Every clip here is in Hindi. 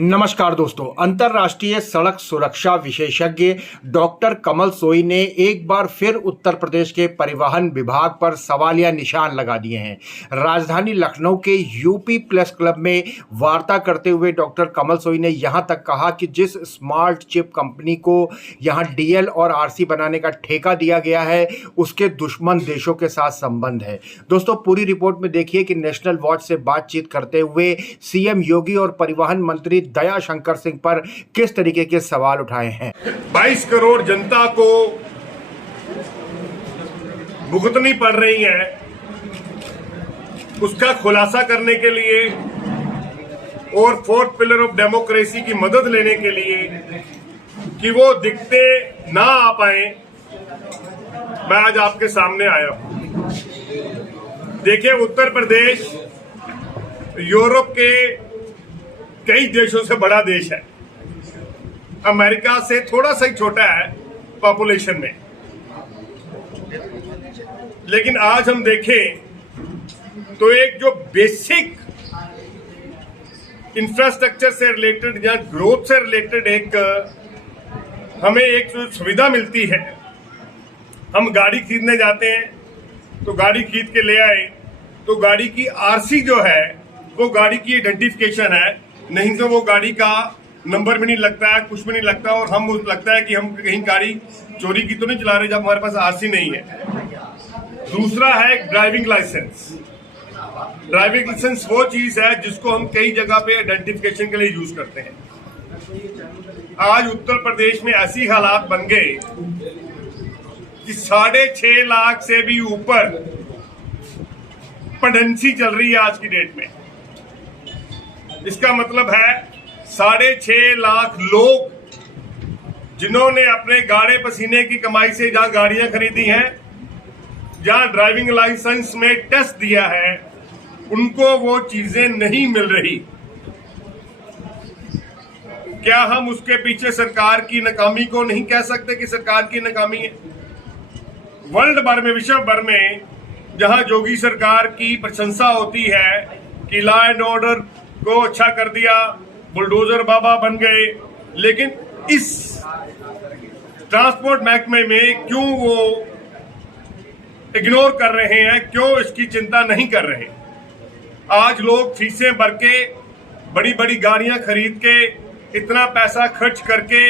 नमस्कार दोस्तों, अंतर्राष्ट्रीय सड़क सुरक्षा विशेषज्ञ डॉक्टर कमल सोई ने एक बार फिर उत्तर प्रदेश के परिवहन विभाग पर सवालिया निशान लगा दिए हैं। राजधानी लखनऊ के यूपी प्लस क्लब में वार्ता करते हुए डॉक्टर कमल सोई ने यहां तक कहा कि जिस स्मार्ट चिप कंपनी को यहां डीएल और आरसी बनाने का ठेका दिया गया है उसके दुश्मन देशों के साथ संबंध है। दोस्तों, पूरी रिपोर्ट में देखिए कि नेशनल वॉच से बातचीत करते हुए सीएम योगी और परिवहन मंत्री दया शंकर सिंह पर किस तरीके के सवाल उठाए हैं। 22 करोड़ जनता को भुगतनी पड़ रही है, उसका खुलासा करने के लिए और फोर्थ पिलर ऑफ डेमोक्रेसी की मदद लेने के लिए कि वो दिखते ना आ पाए, मैं आज आपके सामने आया हूं। देखिए, उत्तर प्रदेश यूरोप के कई देशों से बड़ा देश है, अमेरिका से थोड़ा सा ही छोटा है पॉपुलेशन में, लेकिन आज हम देखें तो एक जो बेसिक इंफ्रास्ट्रक्चर से रिलेटेड या ग्रोथ से रिलेटेड एक हमें एक सुविधा मिलती है। हम गाड़ी खरीदने जाते हैं तो गाड़ी खरीद के ले आए तो गाड़ी की आरसी जो है वो गाड़ी की आइडेंटिफिकेशन है, नहीं तो वो गाड़ी का नंबर भी नहीं लगता है, कुछ भी नहीं लगता, और हम लगता है कि हम कहीं गाड़ी चोरी की तो नहीं चला रहे जब हमारे पास आरसी नहीं है। दूसरा है ड्राइविंग लाइसेंस। ड्राइविंग लाइसेंस वो चीज है जिसको हम कई जगह पे आइडेंटिफिकेशन के लिए यूज करते हैं। आज उत्तर प्रदेश में ऐसी हालात बन गए कि 6.5 लाख से भी ऊपर पेडेंसी चल रही है आज की डेट में। इसका मतलब है 6.5 लाख लोग जिन्होंने अपने गाड़े पसीने की कमाई से जहां गाड़ियां खरीदी हैं, जहां ड्राइविंग लाइसेंस में टेस्ट दिया है, उनको वो चीजें नहीं मिल रही। क्या हम उसके पीछे सरकार की नाकामी को नहीं कह सकते कि सरकार की नाकामी है? वर्ल्ड भर में, विश्व भर में जहां योगी सरकार की प्रशंसा होती है कि लॉ एंड ऑर्डर को अच्छा कर दिया, बुलडोजर बाबा बन गए, लेकिन इस ट्रांसपोर्ट महकमे में क्यों वो इग्नोर कर रहे हैं, क्यों इसकी चिंता नहीं कर रहे? आज लोग फीसें भर के, बड़ी बड़ी गाड़ियां खरीद के, इतना पैसा खर्च करके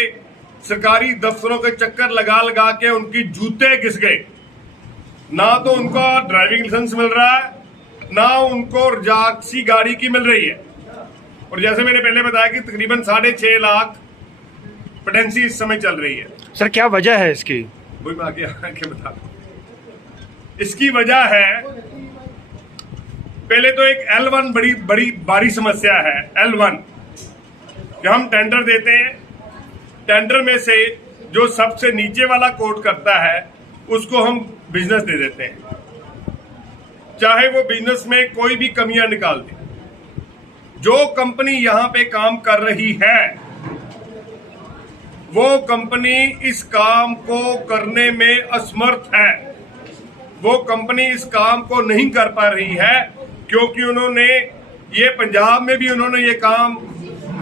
सरकारी दफ्तरों के चक्कर लगा लगा के उनकी जूते घिस गए। ना तो उनको ड्राइविंग लाइसेंस मिल रहा है, ना उनको रजासी गाड़ी की मिल रही है। और जैसे मैंने पहले बताया कि तकरीबन 6.5 लाख पेडेंसी इस समय चल रही है। सर, क्या वजह है इसकी? वही मैं आगे बता दूं। इसकी वजह है, पहले तो एक L1 बड़ी भारी समस्या है। L1 कि हम टेंडर देते हैं, टेंडर में से जो सबसे नीचे वाला कोट करता है उसको हम बिजनेस दे देते हैं, चाहे वो बिजनेस में कोई भी कमियां निकाल दे। जो कंपनी यहां पे काम कर रही है वो कंपनी इस काम को करने में असमर्थ है। वो कंपनी इस काम को नहीं कर पा रही है क्योंकि उन्होंने ये पंजाब में भी उन्होंने ये काम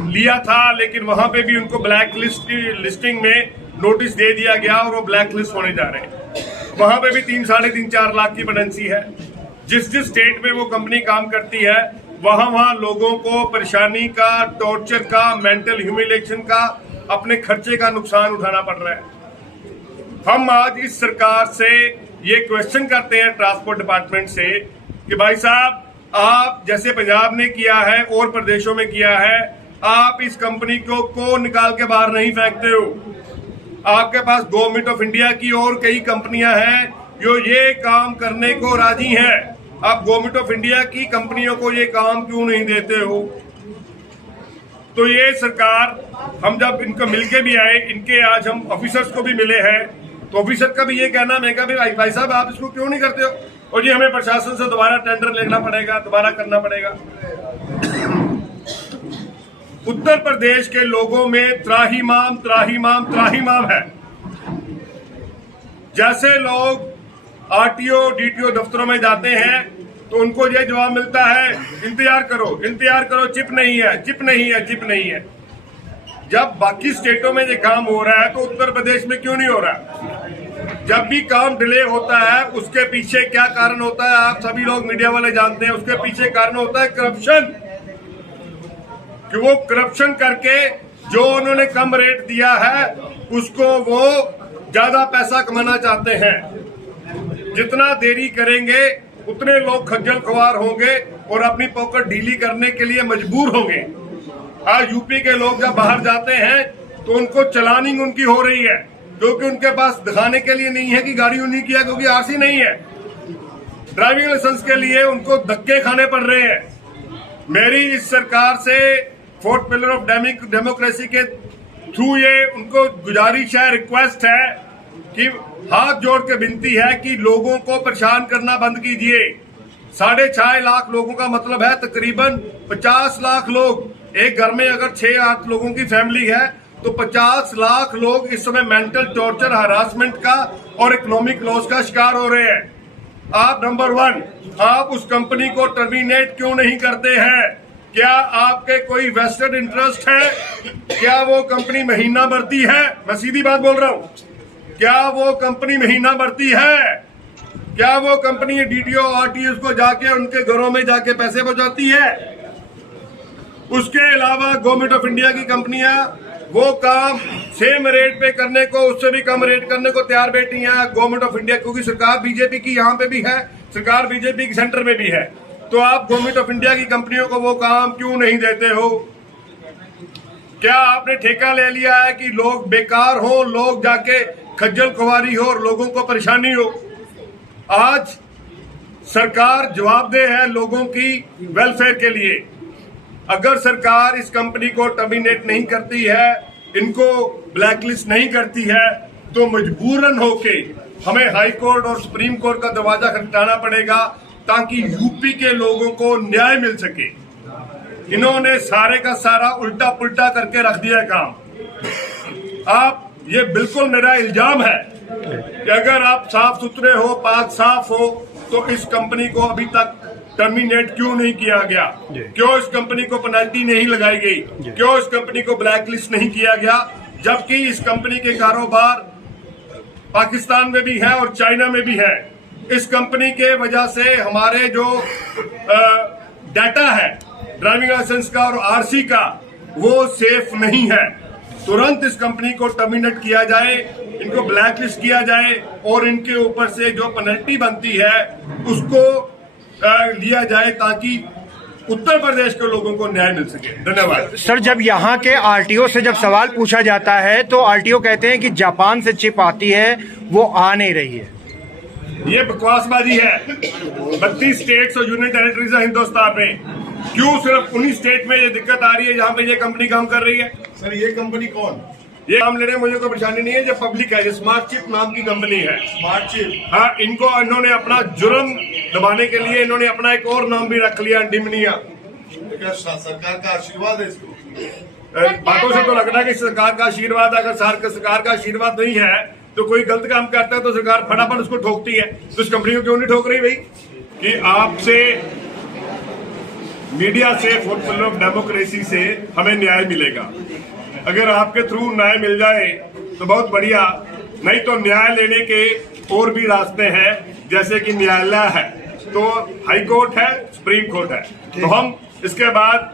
लिया था, लेकिन वहां पे भी उनको ब्लैक लिस्टिंग में नोटिस दे दिया गया और वो ब्लैक लिस्ट होने जा रहे हैं। वहां पे भी 3-4.5 लाख की पेडेंसी है। जिस स्टेट में वो कंपनी काम करती है वहां लोगों को परेशानी का, टॉर्चर का, मेंटल ह्यूमिलेशन का, अपने खर्चे का नुकसान उठाना पड़ रहा है। हम आज इस सरकार से ये क्वेश्चन करते हैं, ट्रांसपोर्ट डिपार्टमेंट से, कि भाई साहब, आप जैसे पंजाब ने किया है और प्रदेशों में किया है, आप इस कंपनी को निकाल के बाहर नहीं फेंकते हो। आपके पास गवर्नमेंट ऑफ इंडिया की और कई कंपनियां हैं जो ये काम करने को राजी हैं। आप गवर्नमेंट ऑफ इंडिया की कंपनियों को ये काम क्यों नहीं देते हो? तो ये सरकार, हम जब इनको मिलके भी आए, इनके आज हम ऑफिसर्स को भी मिले हैं, तो ऑफिसर का भी ये कहना है कि भाई साहब, आप इसको क्यों नहीं करते हो? और ये हमें प्रशासन से दोबारा टेंडर लेना पड़ेगा, दोबारा करना पड़ेगा। उत्तर प्रदेश के लोगों में त्राहिमाम त्राहिमाम त्राहिमाम है। जैसे लोग आरटीओ डीटीओ दफ्तरों में जाते हैं तो उनको ये जवाब मिलता है, इंतजार करो, चिप नहीं है, चिप नहीं है, चिप नहीं है। जब बाकी स्टेटों में ये काम हो रहा है तो उत्तर प्रदेश में क्यों नहीं हो रहा? जब भी काम डिले होता है उसके पीछे क्या कारण होता है आप सभी लोग मीडिया वाले जानते हैं। उसके पीछे कारण होता है करप्शन, कि वो करप्शन करके जो उन्होंने कम रेट दिया है उसको वो ज्यादा पैसा कमाना चाहते हैं। जितना देरी करेंगे उतने लोग खज्जल खुआर होंगे और अपनी पॉकेट ढीली करने के लिए मजबूर होंगे। आज यूपी के लोग जब बाहर जाते हैं तो उनको चलानिंग उनकी हो रही है, क्योंकि उनके पास दिखाने के लिए नहीं है कि गाड़ी उन्हीं की है, क्योंकि आरसी नहीं है। ड्राइविंग लाइसेंस के लिए उनको धक्के खाने पड़ रहे हैं। मेरी इस सरकार से फोर्थ पिलर ऑफ डेमोक्रेसी के थ्रू ये उनको गुजारिश है, रिक्वेस्ट है कि हाथ जोड़ के विनती है कि लोगों को परेशान करना बंद कीजिए। 6.5 लाख लोगों का मतलब है तकरीबन 50 लाख लोग। एक घर में अगर 6-8 लोगों की फैमिली है तो 50 लाख लोग इस समय मेंटल टॉर्चर, हरासमेंट का और इकोनॉमिक लॉस का शिकार हो रहे हैं। आप नंबर 1, आप उस कंपनी को टर्मिनेट क्यों नहीं करते हैं? क्या आपके कोई वेस्टेड इंटरेस्ट है? क्या वो कंपनी महीना भरती है? मैं सीधी बात बोल रहा हूँ, क्या वो कंपनी महीना भरती है? क्या वो कंपनी डीटीओ आरटीओ को जाके उनके घरों में जाके पैसे पहुंचाती है? उसके अलावा गवर्नमेंट ऑफ इंडिया की कंपनियां वो काम सेम रेट पे करने को, उससे भी कम रेट करने को तैयार बैठी हैं। गवर्नमेंट ऑफ इंडिया, क्योंकि सरकार बीजेपी की यहाँ पे भी है, सरकार बीजेपी की सेंटर में भी है, तो आप गवर्नमेंट ऑफ इंडिया की कंपनियों को वो काम क्यों नहीं देते हो? क्या आपने ठेका ले लिया है कि लोग बेकार हो, लोग जाके खज्जल खुआरी हो और लोगों को परेशानी हो? आज सरकार जवाबदेह है लोगों की वेलफेयर के लिए। अगर सरकार इस कंपनी को टर्मिनेट नहीं करती है, इनको ब्लैकलिस्ट नहीं करती है, तो मजबूरन होके हमें हाई कोर्ट और सुप्रीम कोर्ट का दरवाजा खटखटाना पड़ेगा ताकि यूपी के लोगों को न्याय मिल सके। इन्होंने सारे का सारा उल्टा पुल्टा करके रख दिया काम। आप, ये बिल्कुल मेरा इल्जाम है कि अगर आप साफ सुथरे हो, पाक साफ हो, तो इस कंपनी को अभी तक टर्मिनेट क्यों नहीं किया गया? क्यों इस कंपनी को पेनल्टी नहीं लगाई गई? क्यों इस कंपनी को ब्लैकलिस्ट नहीं किया गया? जबकि इस कंपनी के कारोबार पाकिस्तान में भी है और चाइना में भी है। इस कंपनी के वजह से हमारे जो डाटा है ड्राइविंग लाइसेंस का और आरसी का, वो सेफ नहीं है। तुरंत इस कंपनी को टर्मिनेट किया जाए, इनको ब्लैकलिस्ट किया जाए और इनके ऊपर से जो पेनल्टी बनती है उसको लिया जाए ताकि उत्तर प्रदेश के लोगों को न्याय मिल सके। धन्यवाद। सर, जब यहाँ के आरटीओ से जब सवाल पूछा जाता है तो आरटीओ कहते हैं कि जापान से चिप आती है, वो आ नहीं रही है। ये बकवासबाजी है। 32 स्टेट्स और यूनियन टेरिटरीज है हिंदुस्तान में, क्यों सिर्फ उन्हीं स्टेट में ये दिक्कत आ रही है जहाँ पे ये कंपनी काम कर रही है? सर, ये कंपनी कौन? ये काम ले रहे हैं, मुझे कोई परेशानी नहीं है। जो पब्लिक है, ये स्मार्ट चिप नाम की कंपनी है। Smart chip? हाँ, इन्होंने अपना जुर्म दबाने के लिए इन्होंने अपना एक और नाम भी रख लिया, डिमनिया। क्या सरकार का आशीर्वाद है इसको? बातों से तो लगता है कि सरकार का आशीर्वाद। अगर सरकार का आशीर्वाद नहीं है तो कोई गलत काम करता है तो सरकार फटाफट उसको ठोकती है। तो इस कंपनी को क्यों नहीं ठोक रही भाई? कि आपसे, मीडिया से, फोर्थ पिलर ऑफ डेमोक्रेसी से हमें न्याय मिलेगा। अगर आपके थ्रू न्याय मिल जाए तो बहुत बढ़िया, नहीं तो न्याय लेने के और भी रास्ते हैं, जैसे कि न्यायालय है, तो हाई कोर्ट है, सुप्रीम कोर्ट है। तो हम इसके बाद,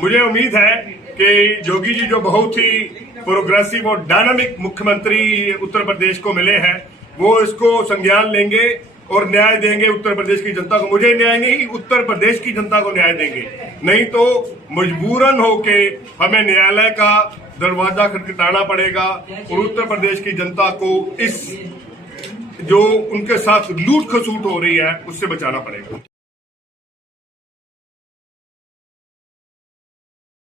मुझे उम्मीद है कि योगी जी जो बहुत ही प्रोग्रेसिव और डायनामिक मुख्यमंत्री उत्तर प्रदेश को मिले हैं, वो इसको संज्ञान लेंगे और न्याय देंगे उत्तर प्रदेश की जनता को। मुझे न्याय नहीं, उत्तर प्रदेश की जनता को न्याय देंगे। नहीं तो मजबूरन होके हमें न्यायालय का दरवाजा खटखटाना पड़ेगा और उत्तर प्रदेश की जनता को इस जो उनके साथ लूट खसूट हो रही है उससे बचाना पड़ेगा।